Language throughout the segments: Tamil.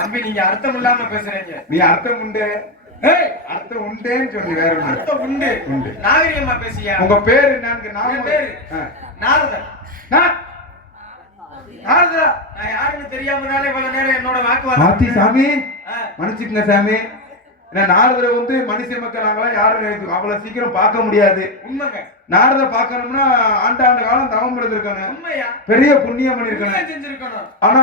தம்பி நீங்க அர்த்தம் இல்லாம பேசுறீங்க. நீ அர்த்தம் உண்டு. அர்த்தம் உண்டேன்னு சொல்லி வேற ஒண்ணு. அர்த்தம் உண்டு. உண்டு. நாகரிகமா பேசியா? உங்க பேரு என்னன்னு? நான் பேரு நாரதன். நாரதா? நான் யாருன்னு தெரியாம தானே இவ்வளவு நேரம் என்னோட வாக்குவாதம். மாத்தி சாமி மன்னிச்சுக்கங்க சாமி. நாரதரை வந்து மனுஷ மக்கள் நாங்களாம் யாரும் அவ்வளவு சீக்கிரம் பார்க்க முடியாது. உண்மைங்க. நாரத பாக்கணும்னா ஆண்டாண்டு காலம் தவம் இருந்திருக்கணும். உண்மையா? பெரிய புண்ணியம் பண்ணிருக்கணும். ஆனா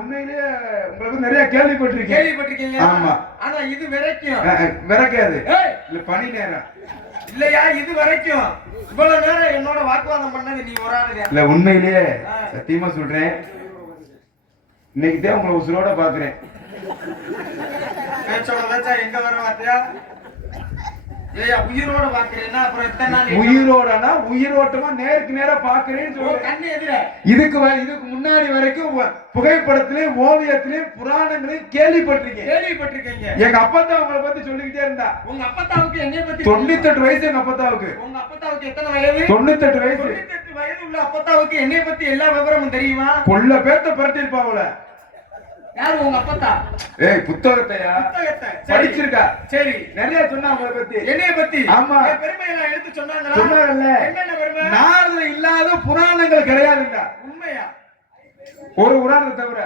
உண்மையிலேயே உங்களுக்கு நிறைய கேள்விப்பட்டிருக்கீங்க. ஆமா. ஆனா இது வரைக்கும் விரைக்காது இல்ல பனி நேரம் இல்லையா? இது வரைக்கும் இவ்வளவு நேரம் என்னோட வாக்குவாதம் பண்ணது நீ ஒரு ஆளு இல்ல. உண்மையிலேயே சத்தியமா சொல்றேன், இன்னைக்கு தான் உங்களை உசுரோட பாக்குறேன். பேச்சோட பேச்சா எங்க வர வார்த்தையா? ஏயா உயிரோட பாக்குறேன்னா அப்புறம் எத்தனை நாள்? உயிரோடனா உயிரோட்டமா நேருக்கு நேரா பாக்குறேன்னு சொல்றேன். கண்ணு எதிர இதுக்கு முன்னாடி வரைக்கும் புகைப்படத்திலையும் ஓவியத்திலையும் புராணங்களையும் கேள்விப்பட்டிருக்கீங்க. எங்க அப்பத்தா உங்களை பத்தி சொல்லிக்கிட்டே இருந்தா. உங்க அப்பத்தாவுக்கு என்னைய பத்தி 98 வயசு எங்க அப்பத்தாவுக்கு. உங்க அப்பத்தாவுக்கு எத்தனை வயது? 98 வயசு. 98 வயது உள்ள அப்பத்தாவுக்கு என்னைய பத்தி எல்லா விவரமும் தெரியுமா? கொல்ல பேர்த்த பரட்டிருப்பாவுல. யாரு உங்க அப்பத்தா? ஏய் புத்தகத்தையா படிச்சிருக்கா? சரி, நிறைய சொன்னா உங்களை பத்தி. என்னைய பத்தி? ஆமா. பெருமையெல்லாம் எடுத்து சொன்னாங்களா? சொன்னாங்கல்ல. என்னென்ன பெருமை? நாரத இல்லாத புராணங்கள் கிடையாதுங்க. உண்மையா? ஒரு புராணத்தை தவிர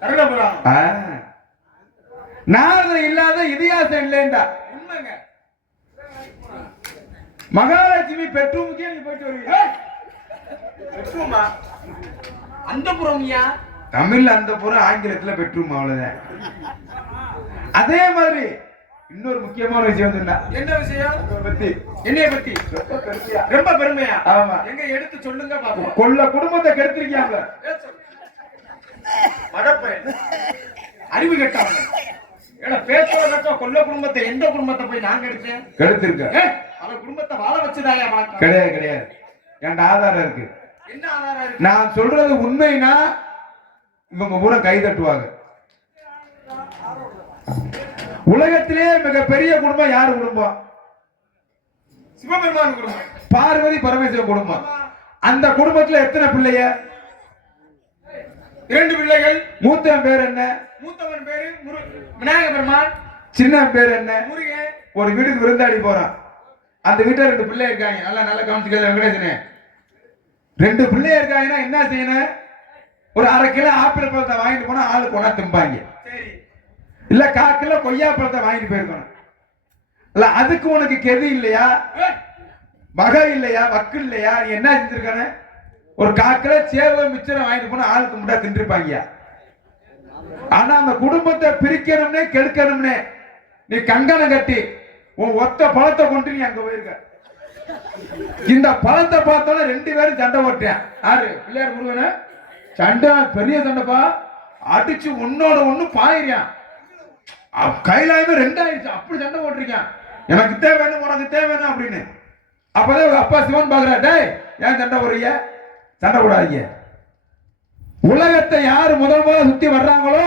கருட புராணம். நாரத இல்லாத இதிகாசம் இல்லைண்டா. உண்மைங்க. மகாலட்சுமி பெட்ரூமுக்கே நீ போயிட்டு வருவீங்க. பெட்ரூமா? அந்த புறம்யா? தமிழ்ல அந்த புறம், ஆங்கிலத்துல பெட்ரூம், அவ்வளவுதான். அதே மாதிரி இன்னொரு முக்கியமான விஷயம் வந்து என்ன விஷயம்? பத்தி என்னைய பத்தி ரொம்ப பெருமையா? ஆமா. எங்க எடுத்து சொல்லுங்க பாப்போம். கொல்ல குடும்பத்தை கெடுத்திருக்கியாங்க. அறிவு கேட்டாங்க. ஏன்னா பேச்சோட கொல்ல குடும்பத்தை எந்த குடும்பத்தை போய் நாங்க கெடுத்திருக்க? அவன் குடும்பத்தை வாழ வச்சுதாயா வணக்கம்? கிடையாது. என்கிட்ட ஆதாரம் இருக்கு. என்ன ஆதாரம் இருக்கு? நான் சொல்றது உண்மைனா இவங்க பூரா கை தட்டுவாங்க. உலகத்திலே மிகப்பெரிய குடும்பம் யாரு குடும்பம்? சிவபெருமான் குடும்பம். பார்வதி பரமேஸ்வரன் குடும்பம். அந்த குடும்பத்துல எத்தனை பிள்ளைய? 2 பிள்ளைகள். மூத்தவன் பேர் என்ன? மூத்தவன் பேரு விநாயக பெருமான். சின்னவன் பேர் என்ன? முருகன். ஒரு வீட்டுக்கு விருந்தாடி போறான். அந்த வீட்டுல 2 பிள்ளை இருக்காங்க. நல்லா கவனிச்சுக்கல வெங்கடேசனே. 2 பிள்ளை இருக்காங்கன்னா என்ன செய்யணும்? ஒரு 1/2 கிலோ ஆப்பிள் பழத்தை வாங்கிட்டு போனா ஆளுக்கு ஒண்ணா திம்பாங்க. இல்ல 1/4 கிலோ கொய்யா பழத்தை வாங்கிட்டு போயிருக்கணும். இல்ல அதுக்கு உனக்கு கெதி இல்லையா? வகை இல்லையா? வக்கு இல்லையா? நீ என்ன செஞ்சிருக்கான? ஒரு 1/4 கிலோ சேவை மிச்சரை வாங்கிட்டு போனா ஆளுக்கு முட்டா தின்றுப்பாங்க. ஆனா அந்த குடும்பத்தை பிரிக்கணும்னே கெடுக்கணும்னே நீ கங்கணம் கட்டி உன் ஒத்த பழத்தை கொண்டு நீ அங்க போயிருக்க. இந்த பழத்தை பார்த்தாலும் 2 பேரும் சண்டை போட்டேன். யாரு? பிள்ளையார் முருகன சண்டை, பெரிய சண்டைப்பா. அடிச்சு ஒன்னோட ஒண்ணு பாயிரியான். கையிலாயுமே 2 ஆயிடுச்சு. அப்படி சண்டை போட்டிருக்கான். எனக்கு தேவைன்னு உனக்கு தேவைன்னு அப்படின்னு. அப்பதான் அப்பா சிவன் பாக்குறா, டேய் ஏன் சண்டை போடுறீங்க? சண்டை போடாதீங்க. உலகத்தை யாரு முதல் சுத்தி வர்றாங்களோ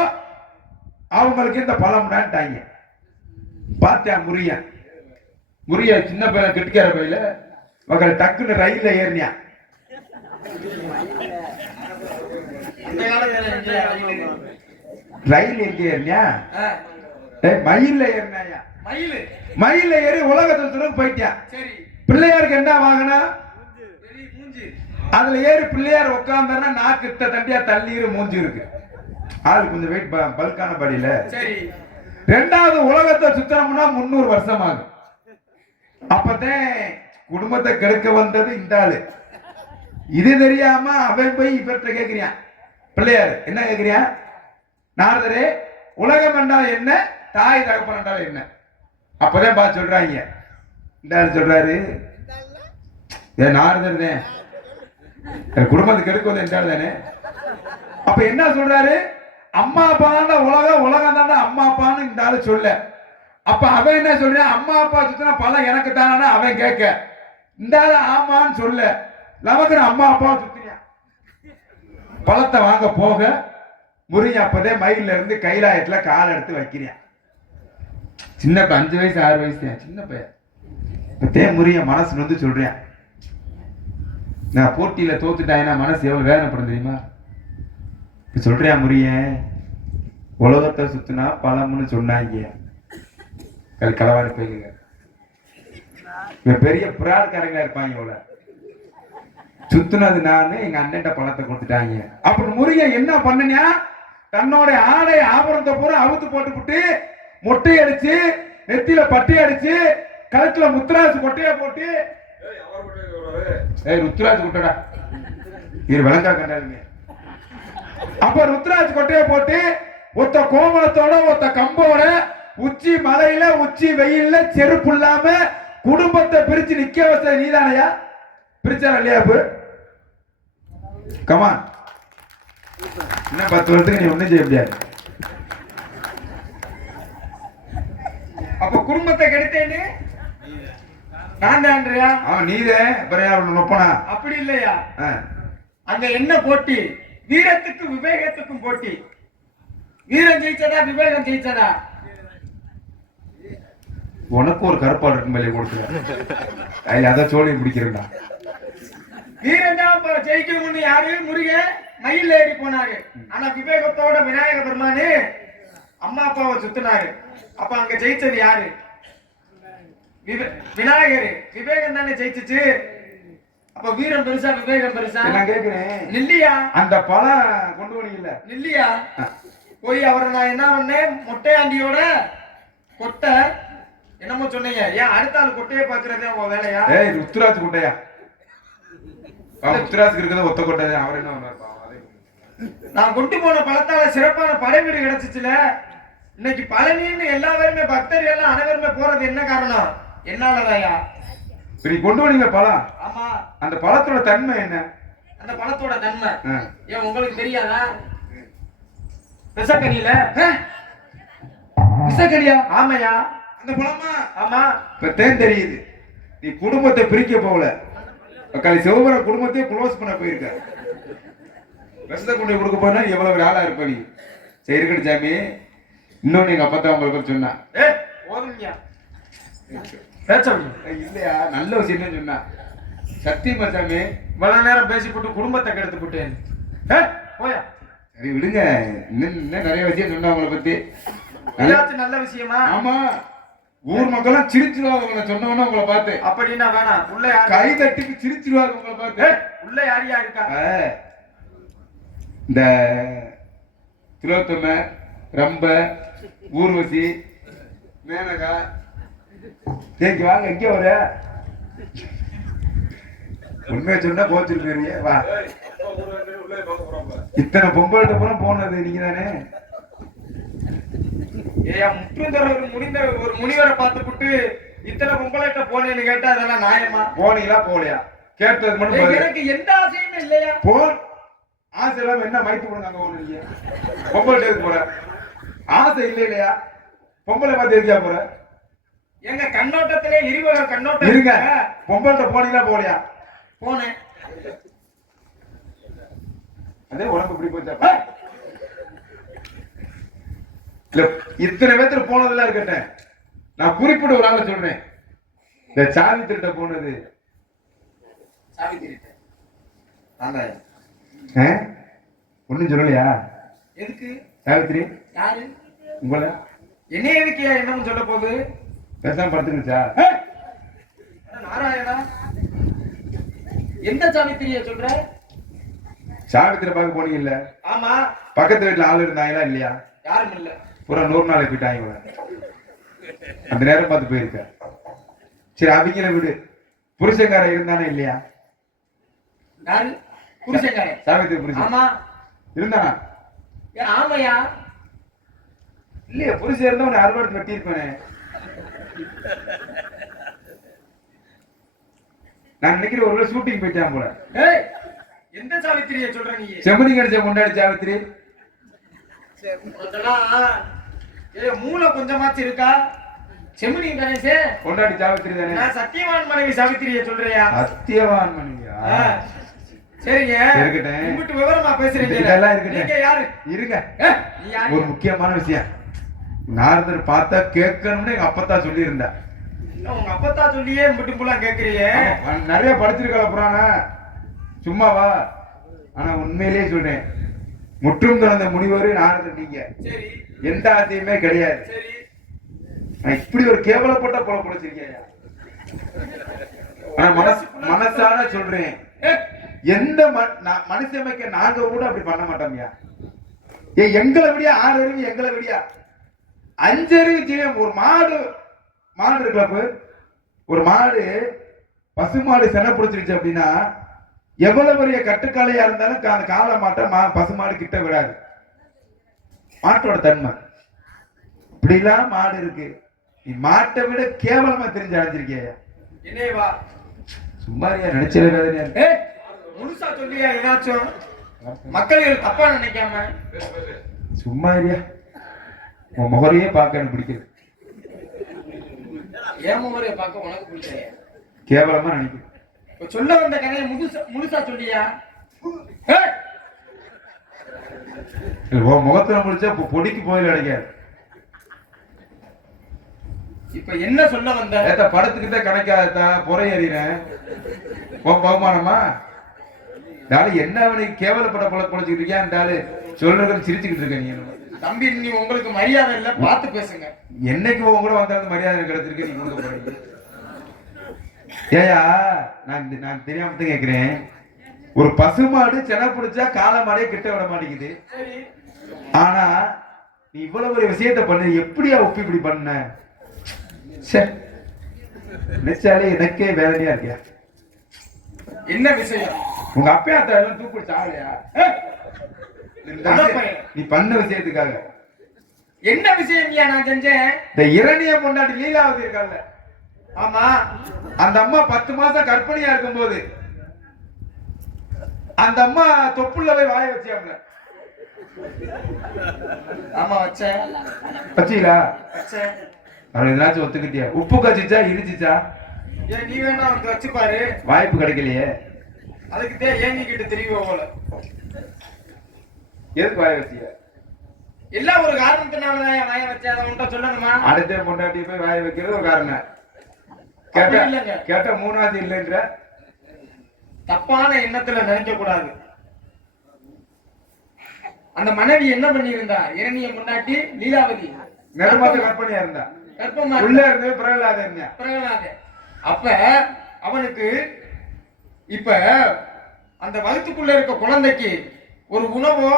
அவங்களுக்கு இந்த பழம் டான்ட்டாங்க. பாத்தியா முறிய சின்ன பையன் கெட்டிக்கார பையில மகள் டக்குன்னு ரயில்ல ஏறினியா. ரயில் எங்க ஏறினியா? மயில்ல ஏறினாயா? மயில்ல ஏறி உலகத்துல போயிட்டியா. பிள்ளையாருக்கு என்ன வாங்கினா? அதுல ஏறி பிள்ளையார் உட்கார்ந்தா நாக்கு தண்டியா தள்ளீரு மூஞ்சி இருக்கு. ஆளு கொஞ்சம் வெயிட் பல்கான படியில. 2வது உலகத்தை சுத்தனம்னா 300 வருஷம் ஆகும். அப்பதான் குடும்பத்தை கெடுக்க வந்தது இந்த ஆளு. இது தெரியாம அவன் போய் இவர்கிட்ட கேட்கிறான். பிள்ளையார் என்ன கேட்கிறான்? நாரதரே உலகம் என்றால் என்ன, தாய் தகப்பன் என்றால் என்ன? அப்பதான் பார்த்து சொல்றாங்க. இந்த ஆளு சொல்றாரு, நாரதர் தான் குடும்பத்தை கெடுக்குவது என்றால் தானே. அப்ப என்ன சொல்றாரு? அம்மா அப்பா தான் உலகம் தானே அம்மா அப்பான்னு இந்த ஆளு சொல்ல. அப்ப அவன் என்ன சொல்றான்? அம்மா அப்பா சுத்தினா பழம் எனக்கு தானே அவன் கேட்க. இந்த ஆளு ஆமான்னு சொல்ல. நமக்கு அம்மா அப்பா சுத்தினா பழத்தை வாங்க போக முருகன் அப்பதே மயில இருந்து கைலாயத்துல கால் எடுத்து வைக்கிறேன். சின்ன 5 வயசு 6 வயசு தான் சின்ன பையன். இப்பத்தே முருகன் மனசுல வந்து சொல்றேன், நான் போட்டியில தோத்துட்டாங்கன்னா மனசு எவ்வளவு வேதனைப்படும் தெரியுமா? சொல்றியா முருகன்? உலகத்தை சுத்தினா பழம்னு சொன்னாங்க. களவாடி போயிங்க. பெரிய புறாக்காரங்க இருப்பாங்க இவ்வளோ. சுத்துனது நானு, எங்க அண்ணன் பணத்தை கொடுத்துட்டாங்க. அப்புறம் முருகன் என்ன பண்ணா, தன்னோட ஆடை ஆபரணத்தை பூரா அவுத்து போட்டுவிட்டு மொட்டை அடிச்சு நெத்தியில பட்டி அடிச்சு கழுத்துல முத்துராசு கொட்டைய போட்டு, ருத்ராஜ் கொட்டடா இது விளங்கா கண்டாருங்க. அப்ப ருத்ராஜ் கொட்டைய போட்டு ஒத்த கோமணத்தோட ஒத்த கம்போட உச்சி மலையில உச்சி வெயில்ல செருப்பு இல்லாம குடும்பத்தை பிரிச்சு நிக்க வச்ச நீதானையா? பிரிச்சா இல்லையா? கமான், இன்னும் 10 வருஷத்துக்கு நீ ஒண்ணும் செய்ய முடியாது. அப்ப குடும்பத்தை கெடுத்தேன்னு நான் தான்றியா? நீதே நொப்பனா? அப்படி இல்லையா? அங்க என்ன போட்டி? வீரத்துக்கு விவேகத்துக்கும் போட்டி. வீரம் ஜெயிச்சதா விவேகம் ஜெயிச்சதா? உனக்கு ஒரு கருப்பாடு இருக்கும் மேலே கொடுத்துருவேன். அதை சோழி பிடிக்கிறா. வீரம் தான் ஜெயிக்கணும்னு யாரு? முருகன் மயில் ஏறி போனாரு. ஆனா விவேகத்தோட விநாயக பெருமானு அம்மா அப்பாவை சுத்தினாரு. அப்ப அங்க ஜெயிச்சது யாரு? விநாயகர். விவேகம் தானே ஜெயிச்சிச்சு. அப்ப வீரம் பெருசா விவேகம் பெருசா? நான் கேக்குறேன். நில்லியா? அந்த பழம் கொண்டு போனீங்கல்ல, நில்லியா? போய் அவரை நான் என்ன பண்ணேன், மொட்டையாண்டியோட கொட்டை என்னமோ சொன்னீங்க. ஏன் அடுத்த ஆள் கொட்டையை பாக்குறதே உங்க வேலையா? ருத்ராஜ் கொட்டையா? ருத்ராஜுக்கு இருக்கிறத ஒத்த கொட்டை. அவர் என்ன நான் கொண்டு போன பழத்தால சிறப்பான படை வீடு கிடைச்சிச்சுல. இன்னைக்கு பழனின்னு எல்லா பேருமே பக்தர்கள் எல்லாம் அனைவருமே போறது என்ன காரணம்? என்னாலதாயா? சரி, கொண்டு போனீங்க பழம். ஆமா. அந்த பழத்தோட தன்மை என்ன? அந்த பழத்தோட தன்மை ஏன் உங்களுக்கு தெரியாதா? விஷக்கனியில விஷக்கனியா? ஆமையா? அந்த பழமா? ஆமா. இப்ப தேன் தெரியுது. நீ குடும்பத்தை பிரிக்க போகல, சிவபுரம் குடும்பத்தையே க்ளோஸ் பண்ண போயிருக்க. விஷத்தை கொண்டு கொடுக்க போனா எவ்வளவு ஆளா இருப்ப நீ. சரி, இருக்கட்டும் சாமி. இன்னொன்னு எங்க அப்பா தான் உங்களுக்கு சொன்னா. இல்லையா? நல்ல விஷயம் சொன்னா. சத்தியமா சாமி, இவ்வளவு நேரம் பேசி போட்டு குடும்பத்தை கெடுத்து போட்டேன். போயா. சரி விடுங்க. இன்னும் நிறைய விஷயம் சொன்னா உங்களை பத்தி. நல்ல விஷயமா? ஆமா. ஊர் மக்கள் சிரிச்சிருவாங்க உங்களை சொன்னவன உங்களை பார்த்து. அப்படின்னா வேணாம். உள்ள கை தட்டிக்கு சிரிச்சிருவாங்க உங்களை பார்த்து. உள்ள யார் யார் இருக்கா? இந்த திலோத்தம, ரம்ப, ஊர்வசி, மேனகா. தேக்கி வாங்க. எங்க வர? உண்மையை சொன்னா கோச்சிட்டு போயிருங்க. வா. இத்தனை பொம்பளை புறம் போனது நீங்க தானே? முடிந்த ஒரு முனிவரை பார்த்துட்டு இத்தனை பொம்பளைட்ட போனேன்னு கேட்டா அதெல்லாம் நியாயமா? போனீங்களா போலையா? கேட்டது மட்டும். எனக்கு எந்த ஆசையும் இல்லையா? போன் ஆசை இல்லாம என்ன மைத்து போடுங்க. ஒண்ணு பொம்பளை போற ஆசை இல்லை இல்லையா? பொம்பளை பார்த்து எதுக்கா போற? எங்க கண்ணோட்டத்திலே இருவக கண்ணோட்டம் இருங்க. பொம்பளை போனீங்களா போலையா? போனேன். அதே உடம்பு இப்படி போச்சா? இல்ல, இத்தனை பேத்துல போனதெல்லாம் இருக்கட்டும். நான் குறிப்பிட்ட ஒரு ஆளை சொல்றேன். இந்த சாவித்திரிட்ட போனது. ஒண்ணும் சொல்லலையா? எதுக்கு சாவித்திரி? யாரு? உங்களை என்ன எதுக்கு என்னன்னு சொல்ல போகுது? பேசாம படுத்துருச்சா? நாராயணா, எந்த சாவித்திரிய சொல்ற? சாவித்திரி பார்க்க போனீங்க இல்ல? ஆமா. பக்கத்து வீட்டுல ஆள் இருந்தாங்களா இல்லையா? யாரும் இல்ல. பூரா 100 நாளைக்கு போயிட்டாங்க. அந்த நேரம் பார்த்து போயிருக்க. சரி, அவங்கள விடு. புருஷங்கார இருந்தானே இல்லையா? யாரு புருஷங்கார? சாவித்திரி புருஷன். ஆமா. இருந்தானா? ஆமையா? இல்லையா? புருஷன் இருந்தா உன்னை அறுபடத்து வெட்டி இருப்பானே. நான் நினைக்கிற ஒரு ஷூட்டிங் போயிட்டான் போல. எந்த சாவித்திரிய சொல்ற நீ? செம்மணி கடிச்ச கொண்டாடி சாவித்திரி. மூளை கொஞ்சமாச்சு இருக்கா? செம்மணி கணேசே கொண்டாடி சாவித்திரி தானே? நான் சத்தியவான் மனைவி சாவித்திரிய சொல்றியா? சத்தியவான் மனைவியா? சரிங்க, இருக்கட்டும். உங்ககிட்ட விவரமா பேசுறீங்க. இதெல்லாம் இருக்கட்டும். நீங்க யாரு? இருங்க. ஒரு முக்கியமான விஷயம். நாரதர் பார்த்தா கேட்கணும்னு எங்க அப்பத்தான் சொல்லி இருந்தா. உங்க அப்பத்தா சொல்லியே மட்டும் கேக்குறீங்க. நிறைய படிச்சிருக்கல புராண. சும்மாவா? ஆனா உண்மையிலேயே சொல்றேன், முற்றும் கலந்த முனிவர் நாரதர் நீங்க. சரி எந்த ஆசையுமே கிடையாது. சரி. நான் இப்படி ஒரு கேவலப்பட்ட பொழப்பு பிடிச்சிருக்கேன். ஆனா மனசார சொல்றேன், எந்த மனுஷமைக்க நாங்க கூட அப்படி பண்ண மாட்டோம்யா. எங்களை விடியா 6 அறிவு, எங்களை விடியா 5 அறிவு ஜீவன். ஒரு மாடு இருக்கலப்பு, ஒரு மாடு பசுமாடு செனை பிடிச்சிருச்சு அப்படின்னா எவ்வளவு பெரிய கட்டுக்காலையா இருந்தாலும் காலை மாட்ட பசுமாடு கிட்ட விடாது. மாட்டோட தன்மை இப்படிலாம் மாடு இருக்கு. நீ மாட்டை விட கேவலமா தெரிஞ்சு அடைஞ்சிருக்கியா. என்னேவா சும்மாரியா நினைச்சல வேதனையா இருக்கு. முழுசா சொல்லியா ஏதாச்சும் மக்கள் தப்பா நினைக்காம. சும்மாரியா உன் முகரையே பார்க்க எனக்கு பிடிக்குது. ஏன் முகரைய பார்க்க உனக்கு பிடிக்கல? கேவலமா நினைக்குது. சொல்ல வந்த கதையை முழுசா சொல்லியா. உன் முகத்துல முடிச்சா பொடிக்கு போயில அடைக்காது. இப்ப என்ன சொல்ல வந்த? படத்துக்கிட்ட கணக்காதா பொறை ஏறினேன். உன் பகுமானமா என்ன அவனுக்கு கேவலப்பட பொழைச்சிக்கிட்டு இருக்கியா? இந்த ஆளு சொல்றது சிரிச்சுக்கிட்டு இருக்க. நீ தம்பி, நீ உங்களுக்கு மரியாதை இல்ல, பார்த்து பேசுங்க. என்னைக்கு உன் கூட வந்தாலும் மரியாதை கிடைச்சிருக்கு, நீ கொடுக்க போறீங்க. ஏயா நான் தெரியாம தான் கேக்குறேன். ஒரு பசுமாடு செனை பிடிச்சா காளை மாடே கிட்ட விட மாட்டேங்குது. ஆனா நீ இவ்வளவு ஒரு விஷயத்த பண்ண, எப்படியா ஒப்பி இப்படி பண்ண? நினைச்சாலே எனக்கே வேதனையா இருக்கியா. என்ன விஷயம்? உங்க அப்பா அத்தா எல்லாம் தூக்கு சாவலையா? நீ பண்ண விஷயத்துக்காக என்ன விஷயம் நான் செஞ்சேன்? இந்த இரணிய பொண்டாட்டி லீலாவதி இருக்கால, ஆமா, அந்த அம்மா 10 மாசம் கர்ப்பிணியா இருக்கும் போது அந்த அம்மா தொப்புள்ள போய் வாய வச்சியாம்ல. ஆமா வச்சேன். வச்சீங்களா? வச்சேன். அவன் எதனாச்சும் ஒத்துக்கிட்டியா? உப்பு கச்சிச்சா இடிச்சிச்சா? ஏன் நீ வேணா அவனுக்கு வச்சு பாரு. வாய்ப்பு கிடைக்கலையே. அதுக்கு ஏங்கிக்கிட்டு தெரியும் போல. எதுக்கு வாய வச்சிய? எல்லாம் ஒரு காரணத்தினாலதான் வாய வச்சேன். அதை உன்கிட்ட சொல்லணுமா? அடுத்த பொண்டாட்டி போய் வாய வைக்கிறது ஒரு காரணம். கேட்ட 3வது இல்லைன்ற தப்பான எண்ணத்துல நினைக்க கூடாது. அந்த மனைவி என்ன பண்ணி இருந்தா? இரணிய முன்னாடி லீலாவதி நெடுமாத கற்பனையா இருந்தா. கற்பமா உள்ள இருந்து பிரகலாத இருந்தா. பிரகலாத. அப்ப அவனுக்கு இப்ப அந்த வயிற்றுக்குள்ள இருக்க குழந்தைக்கு ஒரு உணவோ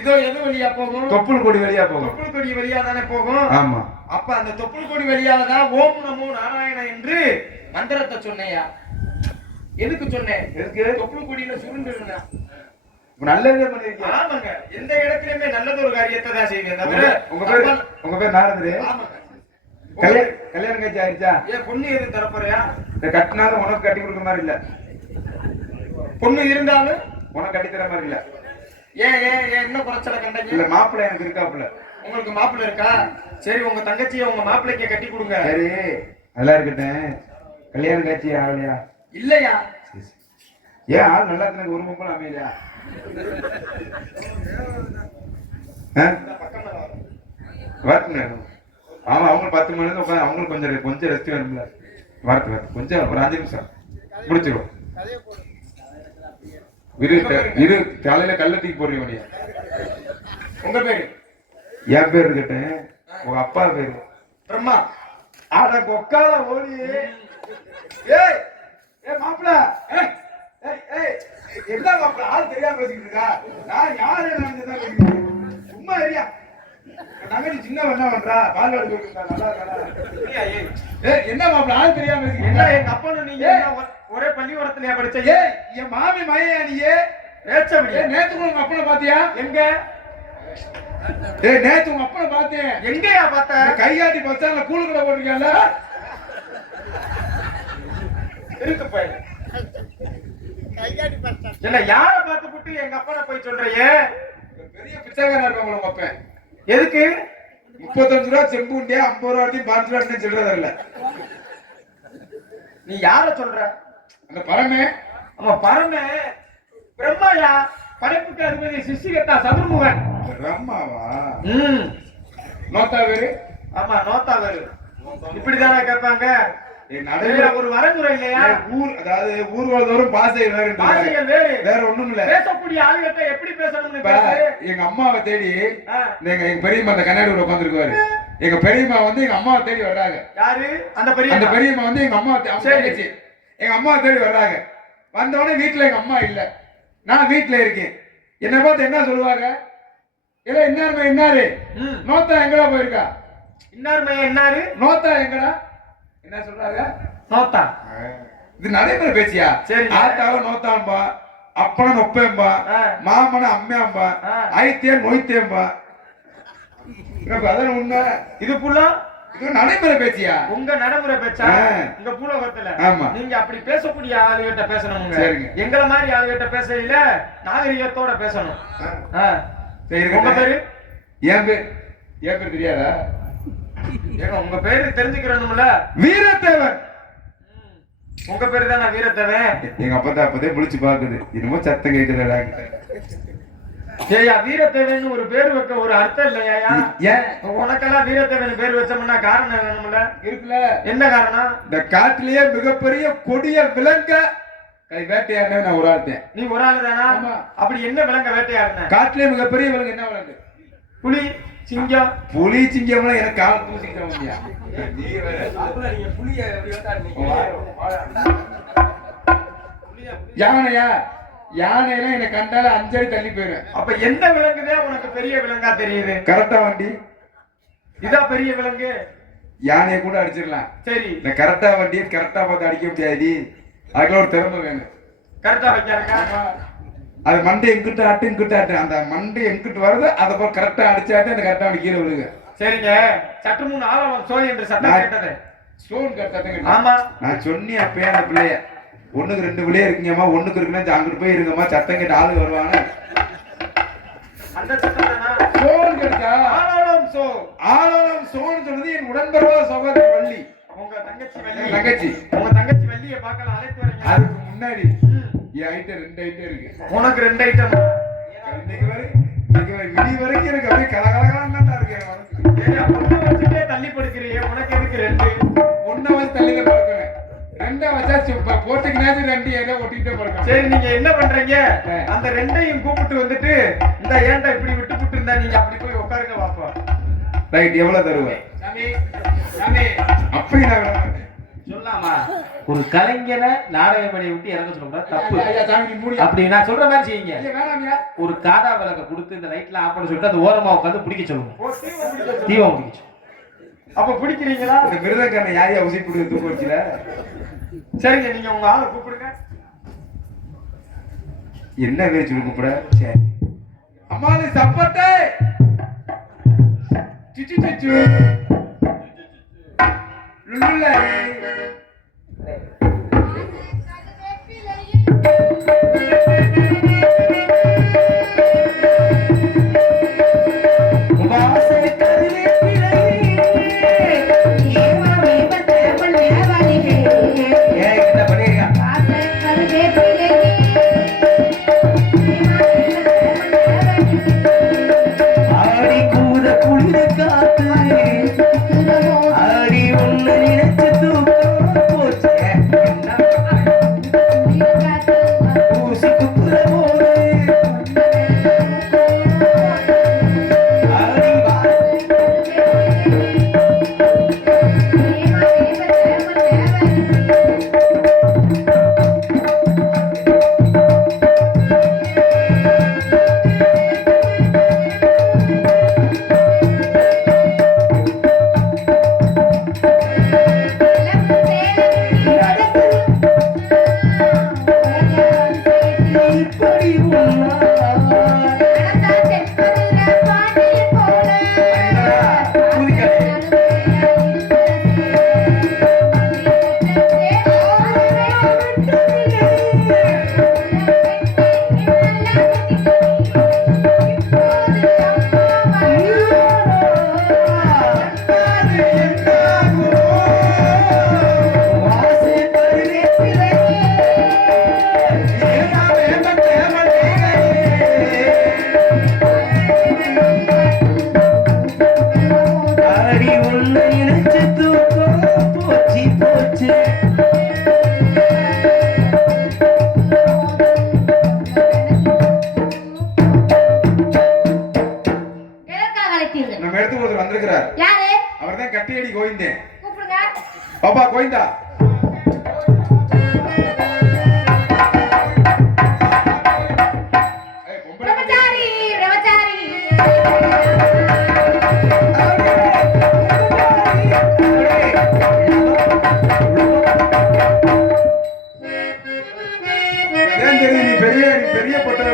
இதோ எது வழியா போகும்? தொப்புள் கொடி வழியா போகும். தொப்புள் கொடி வழியா தானே போகும். ஆமா. அப்ப அந்த தொப்புள் கொடி வழியாக தான் ஓம் நமோ நாராயண என்று மந்திரத்தை சொன்னையா. எதுக்கு சொன்னேன்? எதுக்கு? தொப்புள் கொடியில சுருண்டுனா நல்லதே பண்ணிருக்கீங்க. ஆமாங்க, எந்த இடத்துலயுமே நல்லது ஒரு காரியத்தை தான் செய்வேன். தவிர உங்க பேர் நாரதரு. ஆமாங்க. கல்யாணம் கட்சி ஆயிடுச்சா? ஏன் பொண்ணு எதுவும் தரப்போறியா? இந்த கட்டினாலும் உனக்கு கட்டி கொடுக்க மாதிரி இல்ல. பொண்ணு இருந்தாலும் உனக்கு கட்டி தர மாதிரி இல்ல. ஏன் ஏன் என்ன குறைச்சல கண்டீங்க? இல்ல மாப்பிள்ளை எனக்கு இருக்காப்புல. உங்களுக்கு மாப்பிள்ளை இருக்கா? சரி, உங்க தங்கச்சியை உங்க மாப்பிள்ளைக்கு கட்டி கொடுங்க. சரி, நல்லா இருக்கட்டும். கல்யாணம் காட்சி ஆகலையா? இல்லையா? ஏன் ஆள் நல்லா இருக்கு, ஒரு முப்பது அமைதியா? வரட்டுங்க. ஆமா, அவங்க 10 மணி நேரம் உட்காந்து அவங்களுக்கு கொஞ்சம் ரெஸ்ட் வேணும்ல. வரட்டு கொஞ்சம் ஒரு 5 நிமிஷம் முடிச்சிருவோம். இரு காலையில கள்ளத்துக்கு போடுறீங்க. உங்க பேரு? என் பேரு கேட்டேன். உங்க அப்பா பேரு பிரம்மா. அட கொக்கால ஓடி. ஏய் ஏய் மாப்பிள்ள, என்ன மாப்பிள்ள ஆள் தெரியாம பேசிக்கிட்டு இருக்கா? நான் யாரு நினைச்சுதான் கேட்கிறேன். சும்மா ஏரியா தங்கச்சி சின்ன என்ன பண்றா? பால்வாடி போயிருக்கா? நல்லா இருக்கா? என்ன மாப்பிள்ள ஆள் தெரியாம பேசிக்கிட்டு? என்ன எங்க அப்பா நீங்க ஒரே பள்ளிக்கூடத்திலயா படிச்ச? ஏய் என் மாமி மையா நீயே ரேச்சபடி. நேத்து உங்க அப்பனை பாத்தியா? எங்க? ஏய் நேத்து உங்க அப்பனை பார்த்தேன். எங்கயா பார்த்த? கையாட்டி பச்சான்ல கூழு கூட போட்டுருக்கல. இருக்கு போய். கையாட்டி பச்சா. இல்ல யார பார்த்து புட்டி எங்க அப்பனை போய் சொல்றீங்க? பெரிய பிச்சைக்காரனா இருப்பாங்க உங்க அப்பன். எதுக்கு? 35 ரூபா செம்புண்டியா 50 ரூபா 5 ரூபா சொல்றதா இல்ல. நீ யார சொல்ற? அந்த பரமே. ஆமா பரமே. பிரம்மாயா, படைப்புக்கு அதிபதி சிஷ்டிகத்தா சதுர்முகன். பிரம்மாவா? ம். நோத்தா வேறு. ஆமா நோத்தா வேறு. இப்படிதானே கேட்பாங்க. நடைமுறை ஒரு வரமுறை இல்லையா? ஊர் அதாவது ஊர்வலத்தோறும் பாசைகள் வேற பாசைகள் வேறு, வேற ஒண்ணும் இல்ல. பேசக்கூடிய ஆளுகிட்ட எப்படி பேசணும்னு எங்க அம்மாவை தேடி எங்க பெரியம்மா அந்த கண்ணாடி உட்காந்துருக்குவாரு. எங்க பெரியம்மா வந்து எங்க அம்மாவை தேடி வர்றாங்க. யாரு அந்த பெரியம்மா வந்து எங்க அம்மா எங்க அம்மாவை தேடி வர்றாங்க. வந்தோடனே வீட்டுல எங்க அம்மா இல்ல, நான் வீட்டுல இருக்கேன். என்ன பார்த்து என்ன சொல்லுவாங்க? இல்ல இன்னாருமே இன்னாரு நோத்தா எங்கடா போயிருக்கா? இன்னாருமே இன்னாரு நோத்தா எங்கடா? என்ன சொல்றாங்க? நோத்தா. இது நடைமுறை பேச்சியா? சரி. ஆத்தாவ நோத்தாம்பா, அப்பன நொப்பேம்பா, மாமன அம்மையாம்பா, ஐத்தே நொய்த்தேம்பா. அதான் உண்மை. இது புள்ளா இது நடைமுறை பேச்சியா? உங்க நடைமுறை பேச்சா? உங்க பூலோகத்துல நீங்க அப்படி பேசக்கூடிய ஆளுகிட்ட பேசணுங்க. எங்களை மாதிரி ஆளுகிட்ட பேசல, நாகரிகத்தோட பேசணும். உங்க பேரு? என் பேர் தெரியாதா? உங்க பேரு தெரிஞ்சுக்கிறோம்ல. வீரத்தேவன். உங்க பேரு தானே வீரத்தேவன்? எங்க அப்பதான் அப்பதே முழிச்சு பாக்குது, என்னமோ சத்தம் கேக்குதுடா. ஏயா வீரத்தேவன் ஒரு பேர் வைக்க ஒரு அர்த்தம் இல்லையா? ஏன் உனக்கெல்லாம் வீரத்தேவன் பேர் வச்சோம்னா காரணம் வேணும்ல? இருக்குல்ல. என்ன காரணம்? இந்த காட்டிலேயே மிகப்பெரிய கொடிய விலங்க வேட்டையாடுன நான் ஒரு ஆள். நீ ஒரு ஆள் தானா? அப்படி என்ன விலங்க வேட்டையாடுன? காட்டிலேயே மிகப்பெரிய விலங்கு என்ன விலங்கு? புலி, சிங்கம். புலி சிங்கம் எனக்கு கால் பூசிக்கிட்டவங்க. யானையா? யானையெல்லாம் என்ன கண்டால 5 அடி தள்ளி போயிடும். அப்ப எந்த விலங்குதான் உனக்கு பெரிய விலங்கா தெரியுது? கரெக்டா வண்டி இதான் பெரிய விலங்கு. யானையை கூட அடிச்சிடலாம். சரி, இந்த கரெக்டா வண்டியை கரெக்டா பார்த்து அடிக்க முடியாது. அதுக்குள்ள ஒரு திறமை வேணும். கரெக்டா வைக்காருங்க. அது மண்டை எங்கிட்ட ஆட்டு இங்கிட்ட ஆட்டு, அந்த மண்டை எங்கிட்டு வருது அதை போய் கரெக்டா அடிச்சாட்டு அந்த கரெக்டா அப்படி கீழே விழுங்க. சரிங்க. சற்று முன் ஆழம் சோய் என்று சட்டம் கேட்டது. ஸ்டோன் கரெக்டா? ஆமா, நான் சொன்னேன் அப்பயே அந்த பிள்ளைய. 1க்கு 2 பிள்ளைய இருக்கீங்கம்மா, 1க்கு இருக்குன்னா அங்கிட்டு போய் இருங்கம்மா, சத்தம் கேட்டு ஆளு வருவாங்க. அந்த சத்தம் தானா? சோன் கேட்டா ஆழம் சோ. ஆழம் சோன்னு சொன்னது என் உடன்பருவ சகோதரி வள்ளி. உங்க தங்கச்சி வள்ளி. தங்கச்சி. உங்க தங்கச்சி வள்ளியை பார்க்கலாம், அழைத்து வரீங்க. அதுக்கு முன்னாடி என் ஐட்டம் 2 ஐட்டம் இருக்கு. உனக்கு 2 ஐட்டம். இன்னைக்கு விடி வரைக்கும் எனக்கு அப்படியே கலகலகலாம் தான் இருக்கு. ஒண்ணு வச்சுட்டே தள்ளி படுக்கிறீங்க, உனக்கு எதுக்கு 2? ஒண்ணு வச்சு தள்ளியில படுக்கணும், 2 வச்சா போட்டுக்கினாது 2 ஏதோ ஒட்டிட்டே படுக்கணும். சரி, நீங்க என்ன பண்றீங்க? அந்த 2ஐயும் கூப்பிட்டு வந்துட்டு இந்த ஏன்டா இப்படி விட்டு விட்டு இருந்தா நீங்க அப்படி போய் உட்காருங்க பாப்பா. ரைட், எவ்வளவு தருவேன்? அப்படி நான் சொல்லாமா? ஒரு கலைஞனை நாடகப்படியை விட்டு இறங்க சொல்ல தப்பு. அப்படி நான் சொல்ற மாதிரி செய்யுங்க. ஒரு காடா விளக்க கொடுத்து இந்த லைட்ல ஆஃப் பண்ண சொல்லிட்டு அது ஓரமா உட்காந்து பிடிக்க சொல்லுங்க. தீபம் பிடிக்க. அப்ப பிடிக்கிறீங்களா? இந்த மிருதங்கண்ண யாரையா உசி பிடிக்க தூக்க வச்சுல. சரிங்க, நீங்க உங்க ஆளை கூப்பிடுங்க. என்ன பேர் சொல்லி கூப்பிட? சரி. அம்மாளி சப்பட்டே சிச்சு சிச்சு லுல்லுல ஆடி கூட குளிர காத்து அழைத்தீர்கள்? நம்ம இடத்துக்கு ஒருத்தர் வந்திருக்கிறார். யாரு? அவர்தான் கட்டியடி கோவிந்தே. கூப்பிடுங்க. பாப்பா கோவிந்தா. பிரம்மச்சாரி, பிரம்மச்சாரி. ஏன் தெரியுது நீ பெரிய பொட்டை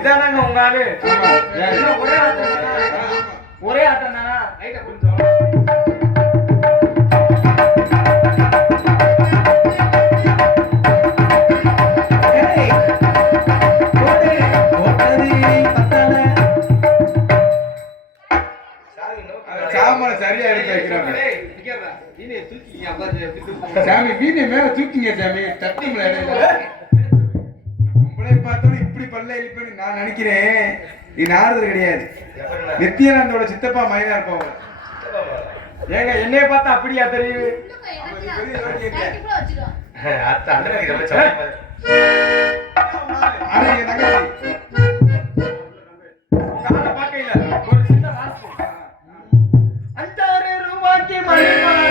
இதானாங்க உங்க ஆளு? ஆமா. என்ன ஒரே ஆட்டம் தானா? ஒரே ஆட்டம் தானா? லைட்டா கொஞ்சம் சாமான சரியா எடுத்து வைக்கிறாங்க. சாமி வீணை மேல தூக்கிங்க சாமி, தட்டிங்களா இடையில? உங்களை பார்த்தோன்னு இப்படி பல்ல எழுப்பி நான் நினைக்கிறேன் நீ நாரது கிடையாது, நித்யானந்தோட சித்தப்பா மைனா இருப்பவங்க. ஏங்க என்னைய பார்த்தா அப்படியா தெரியுது? ஆனா என் தங்கச்சி காலை பார்க்கையில ஒரு சின்ன வாசம். 5-6 ரூபாய்க்கு மணிமாலை.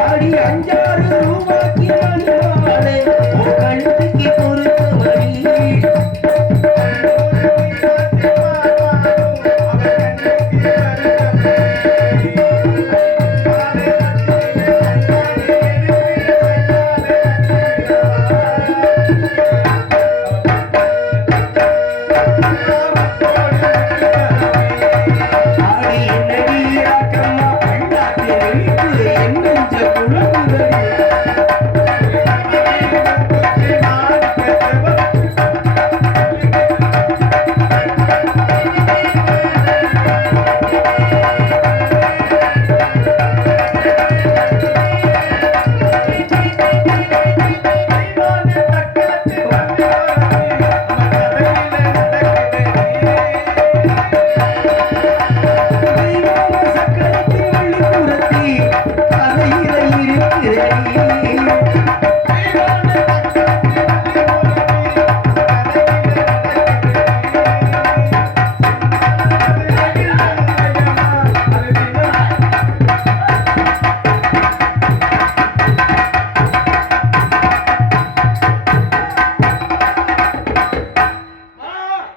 ஆடி 5-6 ரூபாய்க்கு மணிமாலை, உன் கழுத்துக்கு பொறுத்த மணி. ஆடி என்னடி ஆக்கம்மா பெண்ணாட்டி நெளிப்பு என் நெஞ்ச குழம்புதடி. தெய்வான சக்கரத்தி வள்ளிக்குறத்தி கரையில இருக்கிறடி.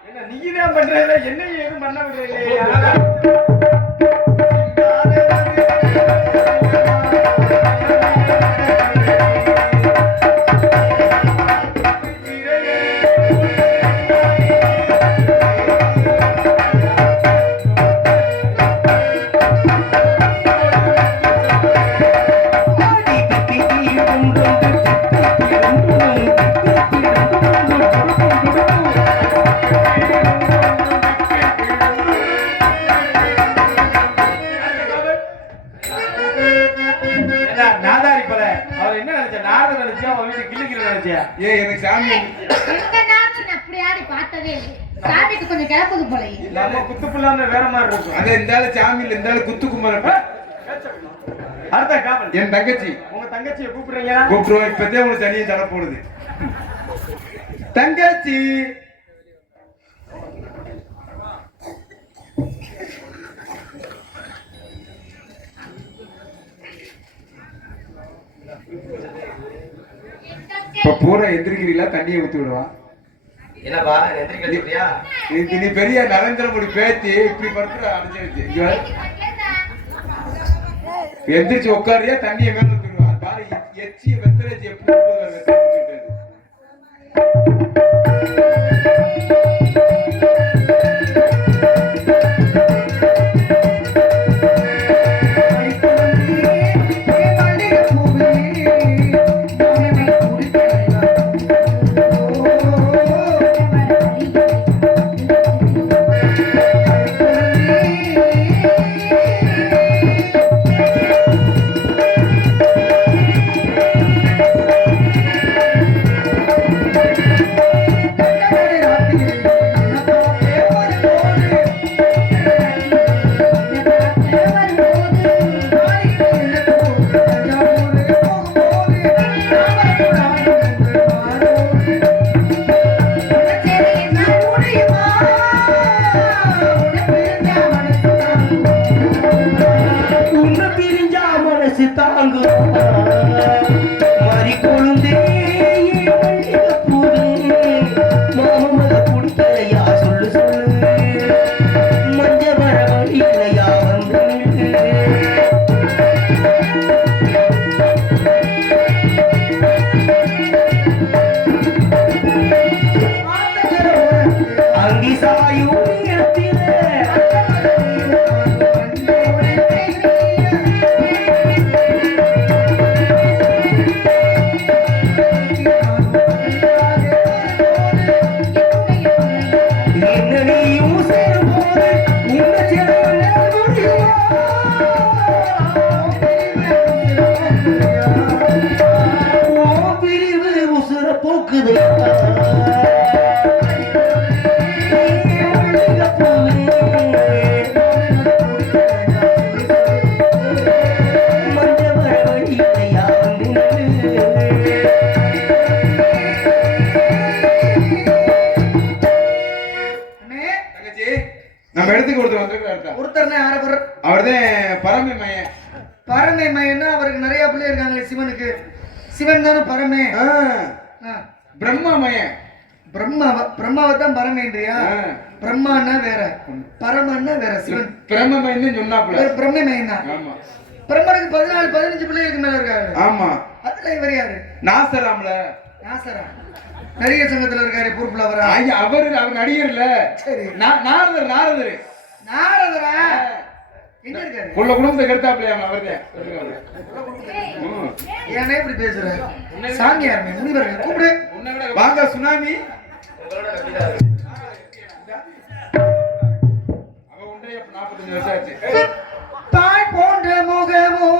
என்ன நீதான் பண்றீல, என்னையும் எதுவும் பண்ண விடுறீங்களே? ஆடி திக்கிக்கு குன்றும் திக்கிடும் என்ன நாதாரி பல அவர் என்ன நினைச்சா? நாதம் நினைச்சா? அவன் வீட்டு கிள்ளிக்கிற நினைச்சியா? ஏன் எனக்கு சாமி எங்க நாட்டு அப்படி ஆடி பார்த்ததே இல்லை. சாமிக்கு கொஞ்சம் கிளப்புது போலயே. நம்ம குத்து புள்ளாம வேற மாதிரி இருக்கும். அத இந்த ஆளு சாமி இல்ல, இந்த ஆளு குத்து குமரன். அடுத்த காவல் என் தங்கச்சி உங்க தங்கச்சியை கூப்பிடுறீங்க. கூப்பிடுவோம். இப்பதே உனக்கு தனியா தர போடுது. தங்கச்சி இப்ப பூரா எந்திரிக்கிறீங்களா? தண்ணியை ஊத்தி விடுவான். என்னப்பா எந்திரிக்க சொல்றியா? நீ பெரிய நரேந்திர மோடி பேத்தி இப்படி படுத்துற அடைஞ்சிருச்சு. இங்க வா. எந்திரிச்சு உட்காரியா? தண்ணியை மேல ஊத்திடுவான். பாரு எச்சி வெத்தலைச்சி எப்படி வெத்தலை. சிவன் தானே பரமே ஆ, ஆ. பிரம்மமயன். பிரம்மாவை தான் பரமேன்றியா ஆ. பிரம்மான்னா வேற பரமன்னா வேற சிவன் பிரம்மமயன் சொன்னாப்புல. பிரம்மமயன் தான் ஆமா பிரம்மனுக்கு 14-15 பிள்ளைகளுக்கு மேல இருக்காரு ஆமா. அதுல இவர் யாரு நாசராம்ல. நாசரா நடிகர் சங்கத்துல இருக்காரு பொறுப்புல அவரா ஐயா, அவர் நடிகர்ல. சரி நாரதர். நாரதரா எங்க இருக்காரு உள்ள குடும்பத்தை கெடுத்தாப்லையா அவர்தே. ஏனே இப்படி பேசுற சாமியார் முனிவர்கள் கூப்பிடு வாங்க சுனாமி. உங்களோட கவிதா அவ உண்டே 45 வருஷம் ஆச்சு. தாய் போன்ற முகமோ